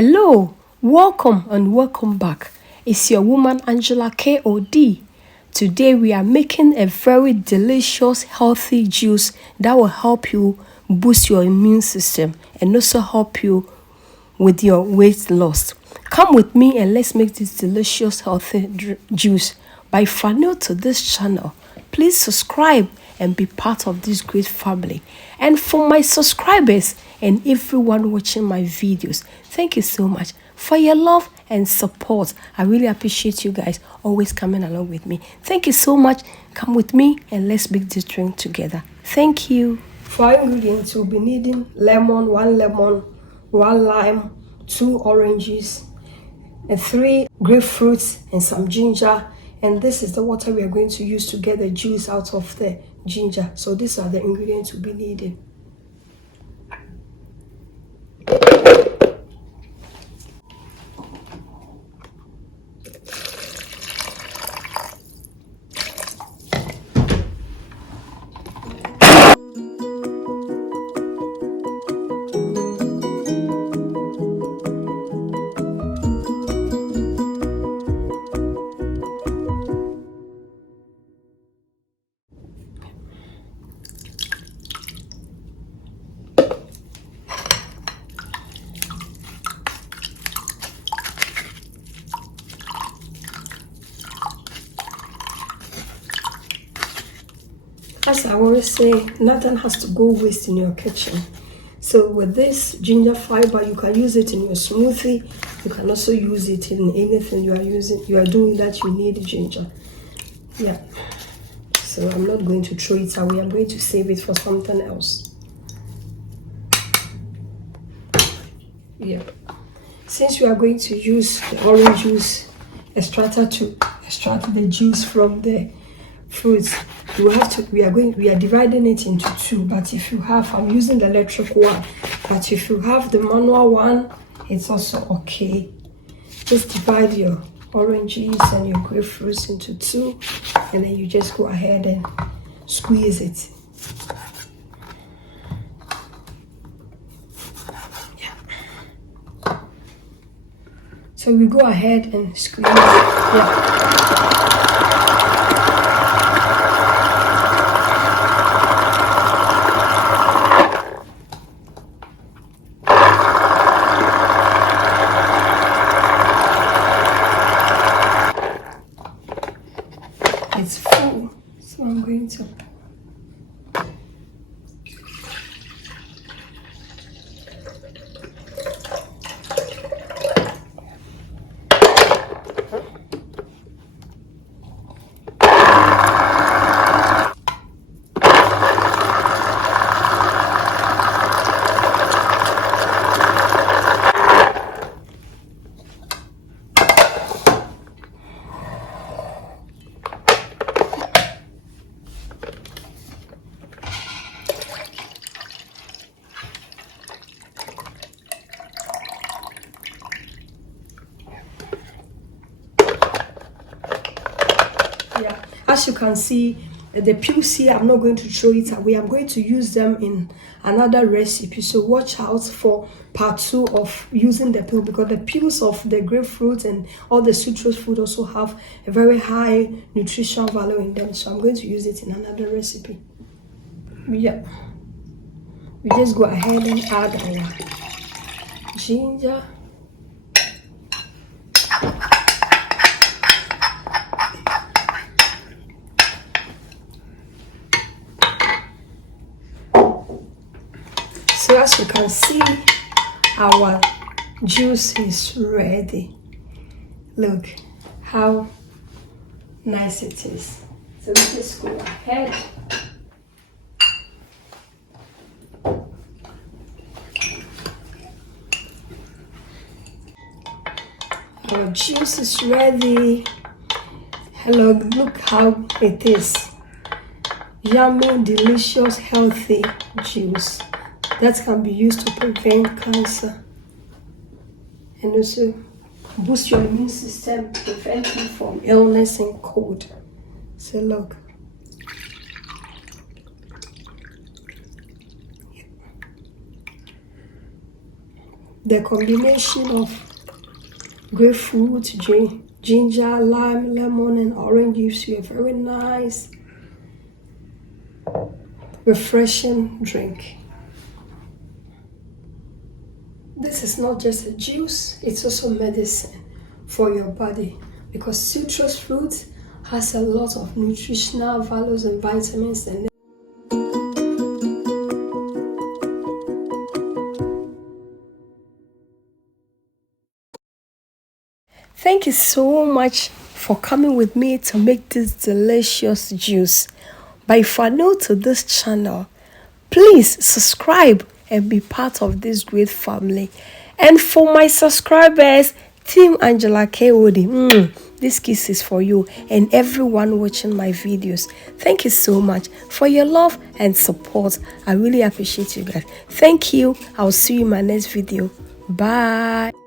Hello, welcome and welcome back. It's your woman Angela KOD. Today we are making a very delicious, healthy juice that will help you boost your immune system and also help you with your weight loss. Come with me and let's make this delicious, healthy juice. But if you're new to this channel, please subscribe and be part of this great family. And for my subscribers and everyone watching my videos, thank you so much for your love and support. I really appreciate you guys always coming along with me. Thank you so much. Come with me and let's make this drink together. Thank you. For our ingredients, we'll be needing lemon, 1 lime, 2 oranges, and 3 grapefruits and some ginger. And this is the water we are going to use to get the juice out of the ginger. So these are the ingredients we'll be needing. As I always say, nothing has to go waste in your kitchen. So with this ginger fiber, you can use it in your smoothie. You can also use it in anything you are doing that you need ginger. Yeah. So I'm not going to throw it away. I'm going to save it for something else. Yeah. Since we are going to use the orange juice extractor to extract the juice from the fruits, we are dividing it into 2. But if you have, I'm using the electric one, but if you have the manual one, it's also okay. Just divide your oranges and your grapefruits into 2, and then you just go ahead and squeeze it. Yeah. So we go ahead and squeeze. Yeah. It's full, so I'm going to yeah, as you can see, the peels here, I'm not going to throw it away. I'm going to use them in another recipe. So watch out for part 2 of using the peel, because the peels of the grapefruit and all the citrus fruit also have a very high nutritional value in them. So I'm going to use it in another recipe. Yeah. We just go ahead and add our ginger. So as you can see, our juice is ready. Look how nice it is. So let's just go ahead. Our juice is ready. Hello, look how it is. Yummy, delicious, healthy juice that can be used to prevent cancer and also boost your immune system, prevent you from illness and cold. So look. The combination of grapefruit, ginger, lime, lemon, and orange gives you a very nice, refreshing drink. This is not just a juice, it's also medicine for your body, because citrus fruit has a lot of nutritional values and vitamins in it. Thank you so much for coming with me to make this delicious juice. But if you are new to this channel, please subscribe and be part of this great family. And for my subscribers, Team Angela KOD, this kiss is for you and everyone watching my videos. Thank you so much for your love and support. I really appreciate you guys. Thank you. I'll see you in my next video. Bye.